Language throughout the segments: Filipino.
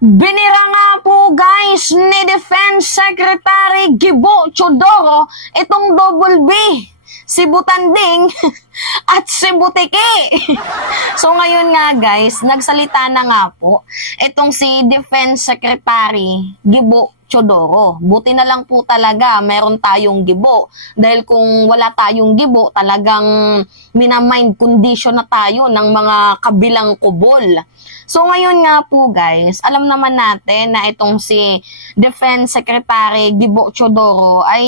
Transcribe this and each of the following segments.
Binira nga po guys ni Defense Secretary Gibo Chodoro itong Double B, si Butanding at si Butiki. So ngayon nga guys, nagsalita na nga po itong si Defense Secretary Gibo Chodoro. Buti na lang po talaga meron tayong gibo. Dahil kung wala tayong gibo, talagang minamind condition na tayo ng mga kabilang kubol. So ngayon nga po guys, alam naman natin na itong si Defense Secretary Gibo Chodoro ay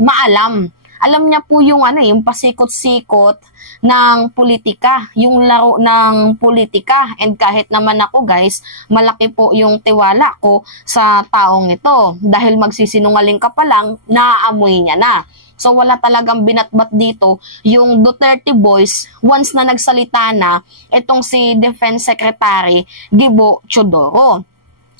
maalam. Alam niya po yung yung pasikot-sikot ng politika, yung laro ng politika. And kahit naman ako guys, malaki po yung tiwala ko sa taong ito. Dahil magsisinungaling ka pa lang, naaamoy niya na. So wala talagang binatbat dito yung Duterte boys once na nagsalita na itong si Defense Secretary Gibo Chodoro.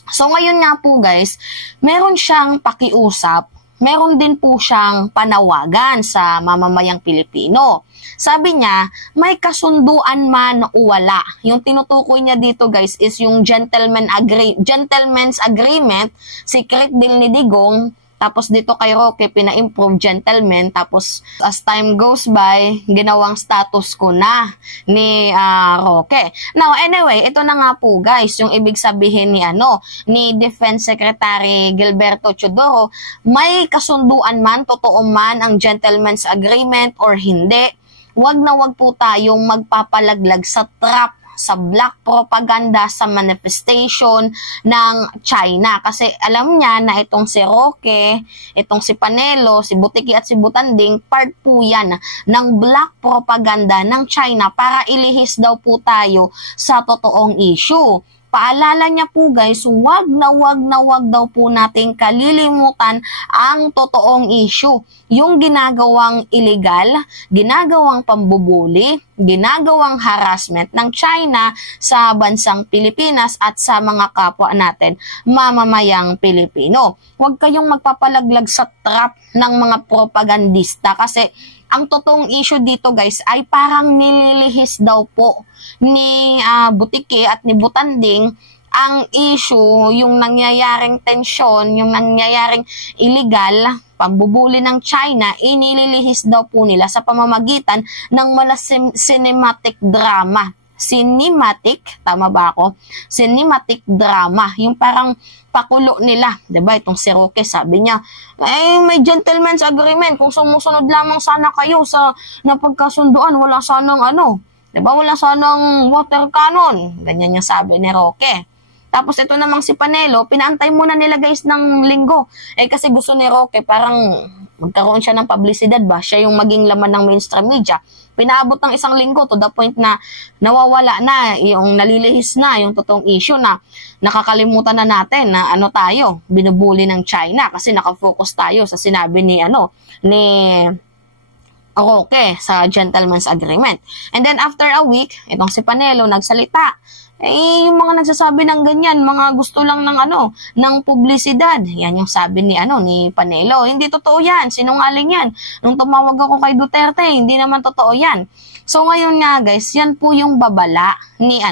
So ngayon nga po guys, meron siyang pakiusap. Meron din po siyang panawagan sa mamamayang Pilipino. Sabi niya, may kasunduan man o wala. Yung tinutukoy niya dito guys is yung gentleman's agreement, secret deal ni Digong. Tapos dito kay Roque, pina-improve gentleman. Tapos as time goes by, ginawang status ko na ni Roque. Now anyway, ito na nga po guys, yung ibig sabihin ni Defense Secretary Gilberto Chodoro, may kasunduan man, totoo man ang gentleman's agreement or hindi, wag na wag po tayong magpapalaglag sa trap, sa black propaganda, sa manifestation ng China. Kasi alam niya na itong si Roque, itong si Panelo, si Butiki at si Butanding, part po yan ng black propaganda ng China para ilihis daw po tayo sa totoong issue. Paalala niya po guys, wag na wag daw po nating kalilimutan ang totoong issue. Yung ginagawang illegal, ginagawang pambubuli, ginagawang harassment ng China sa bansang Pilipinas at sa mga kapwa natin, mamamayang Pilipino. Huwag kayong magpapalaglag sa trap ng mga propagandista kasi ang totoong issue dito guys ay parang nililihis daw po ni Butiki at ni Butanding ang issue, yung nangyayaring tensyon, yung nangyayaring illegal, pambubuli ng China, inililihis daw po nila sa pamamagitan ng cinematic drama. Cinematic, tama ba ako? Cinematic drama, yung parang pakulo nila, 'di ba? Itong si Roque, sabi niya, may gentleman's agreement, kung sumusunod lamang sana kayo sa napagkasunduan, wala sanang 'di ba? Wala sanang water cannon. Ganyan yung sabi ni Roque. Tapos ito namang si Panelo, pinaantay muna nila guys ng linggo. Kasi gusto ni Roque parang magkaroon siya ng publicidad ba? Siya yung maging laman ng mainstream media. Pinaabot ng isang linggo to the point na nawawala na, yung nalilihis na, yung totoong issue na nakakalimutan na natin na tayo, binubuli ng China kasi nakafocus tayo sa sinabi ni Roque sa gentleman's agreement. And then after a week, itong si Panelo nagsalita. Yung mga nagsasabi ng ganyan, mga gusto lang ng ng publisidad. Yan yung sabi ni Panelo. Hindi totoo yan, sinungaling yan. Nung tumawag ako kay Duterte, hindi naman totoo yan. So ngayon nga guys, yan po yung babala ni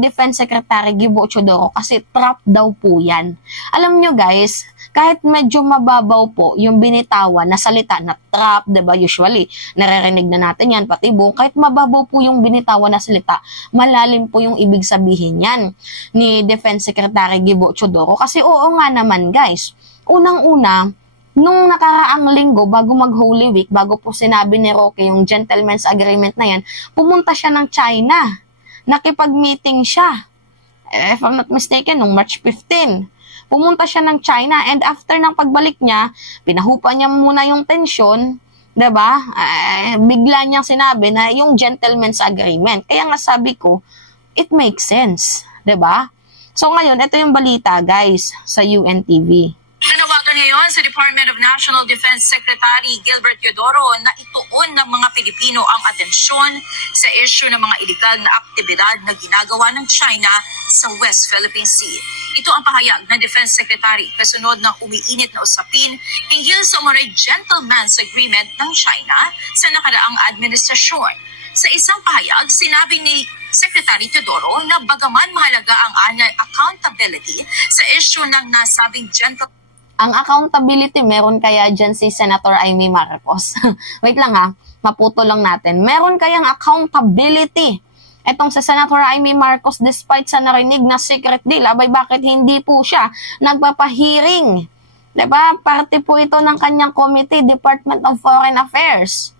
Defense Secretary Gibo Chodoro kasi trap daw po yan. Alam nyo guys, kahit medyo mababaw po yung binitawan na salita na trap, diba? Usually, naririnig na natin yan, pati buong, kahit mababaw po yung binitawan na salita, malalim po yung ibig sabihin yan ni Defense Secretary Gibo Chodoro. Kasi oo nga naman guys, unang-una, nung nakaraang linggo, bago mag-Holy Week, bago po sinabi ni Roque yung gentleman's agreement na yan, pumunta siya ng China. Nakipag-meeting siya. If I'm not mistaken, nung March 15. Pumunta siya ng China and after ng pagbalik niya, pinahupa niya muna yung tensyon, 'di ba? Bigla niyang sinabi na yung gentleman's agreement. Kaya nga sabi ko, it makes sense, 'di ba? So ngayon, ito yung balita guys sa UNTV. Nanawagan ngayon sa Department of National Defense Secretary Gilbert Chodoro na ituon ng mga Pilipino ang atensyon sa issue ng mga iligal na aktibidad na ginagawa ng China sa West Philippine Sea. Ito ang pahayag ng Defense Secretary kasunod ng umiinit na usapin hinggil sa umano'y gentleman's agreement ng China sa nakaraang administrasyon. Sa isang pahayag, sinabi ni Secretary Teodoro na bagaman mahalaga ang anyay accountability accountability sa issue ng nasabing gentleman. Ang accountability, meron kaya dyan si Senator Amy Marcos? Wait lang ha, maputo lang natin. Meron kayang accountability etong si Senator Amy Marcos despite sa narinig na secret deal? Abay, bakit hindi po siya nagpapahearing? Diba? Parte po ito ng kanyang committee, Department of Foreign Affairs.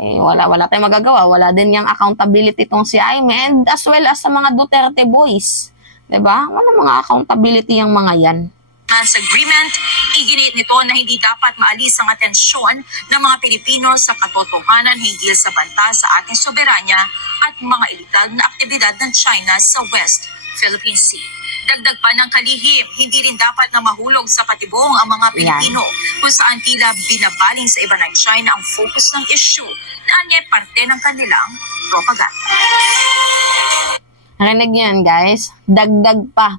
Wala tayong magagawa. Wala din yung accountability itong si Amy, and as well as sa mga Duterte boys. Diba? Wala mga accountability yung mga yan. Agreement, iginiit nito na hindi dapat maalis ang atensyon ng mga Pilipino sa katotohanan hinggil sa banta sa ating soberanya at mga iligal na aktibidad ng China sa West Philippine Sea. Dagdag pa ng kalihim, hindi rin dapat na mahulog sa patibong ang mga Pilipino kung saan tila binabaling sa iba ng China ang focus ng issue na anyay parte ng kanilang propaganda. Narinig niyo yan, guys? Dagdag pa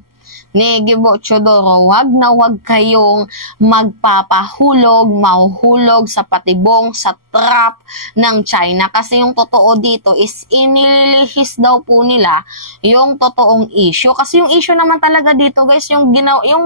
ni Gibo Teodoro, wag na wag kayong magpapahulog, mahuhulog sa patibong, sa trap ng China. Kasi yung totoo dito is inilihis daw po nila yung totoong issue. Kasi yung issue naman talaga dito, guys, yung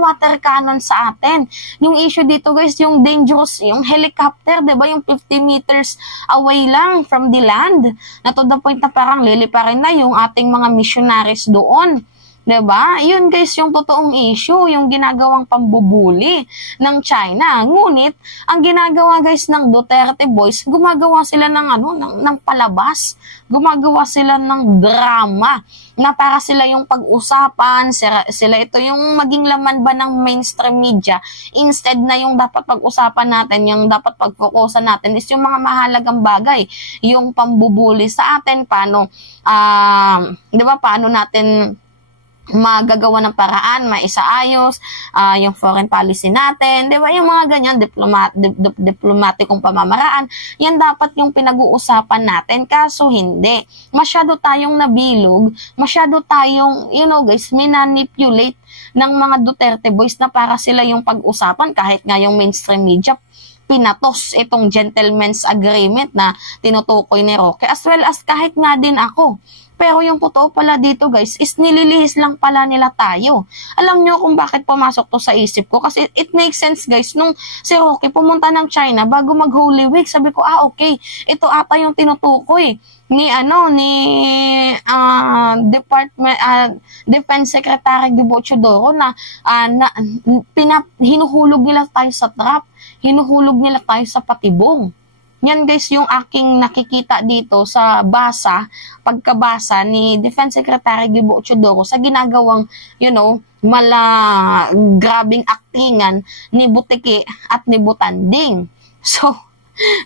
water cannon sa atin. Yung issue dito, guys, yung dangerous, yung helicopter, diba? Yung 50 meters away lang from the land. Na to the point na parang liliparin na yung ating mga missionaries doon. Diba? Yun, guys, yung totoong issue, yung ginagawang pambubuli ng China. Ngunit, ang ginagawa, guys, ng Duterte boys, gumagawa sila ng ng palabas. Gumagawa sila ng drama na para sila yung pag-usapan, sila ito yung maging laman ba ng mainstream media. Instead na yung dapat pag-usapan natin, yung dapat pag-focusan natin is yung mga mahalagang bagay. Yung pambubuli sa atin, paano, diba, paano natin magagawa ng paraan, maisaayos, yung foreign policy natin, di ba? Yung mga ganyan, diplomatikong pamamaraan, yan dapat yung pinag-uusapan natin, kaso hindi. Masyado tayong nabilog, masyado tayong, guys, minanipulate ng mga Duterte boys na para sila yung pag-usapan, kahit nga yung mainstream media, pinatos itong gentleman's agreement na tinutukoy ni Roque, as well as kahit nga din ako. Pero yung totoo pala dito, guys, is nililihis lang pala nila tayo. Alam nyo kung bakit pumasok to sa isip ko? Kasi it makes sense, guys. Nung si Roque pumunta ng China bago mag-Holy Week, sabi ko, okay, ito ata yung tinutukoy ni Defense Secretary Gibo Teodoro na hinuhulog nila tayo sa trap, hinuhulog nila tayo sa patibong. Yan, guys, yung aking nakikita dito sa pagkabasa ni Defense Secretary Gibo Teodoro sa ginagawang, grabing aktingan ni Butiki at ni Butanding. So,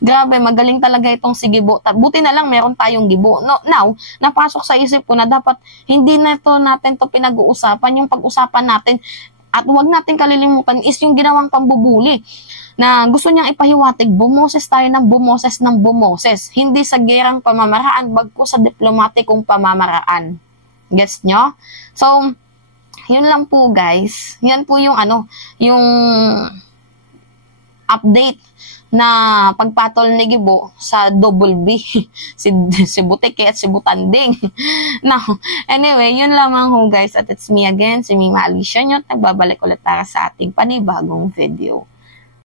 grabe, magaling talaga itong si Gibo. Buti na lang meron tayong Gibo. Now, napasok sa isip ko na dapat hindi na natin to pinag-uusapan. Yung pag-usapan natin, at huwag natin kalilimutan, is yung ginawang pambubuli na gusto niyang ipahiwatig, bumoses tayo ng bumoses. Hindi sa gerang pamamaraan, bagko sa diplomatikong pamamaraan. Gets nyo? So, yun lang po, guys. Yan po yung yung update na pagpatol ni Gibo sa Double B, si Butiki at si Butanding. Now, anyway, yun lamang ho, guys. At it's me again, si Mima Alicia Nyot. Nagbabalik ulit para sa ating panibagong video.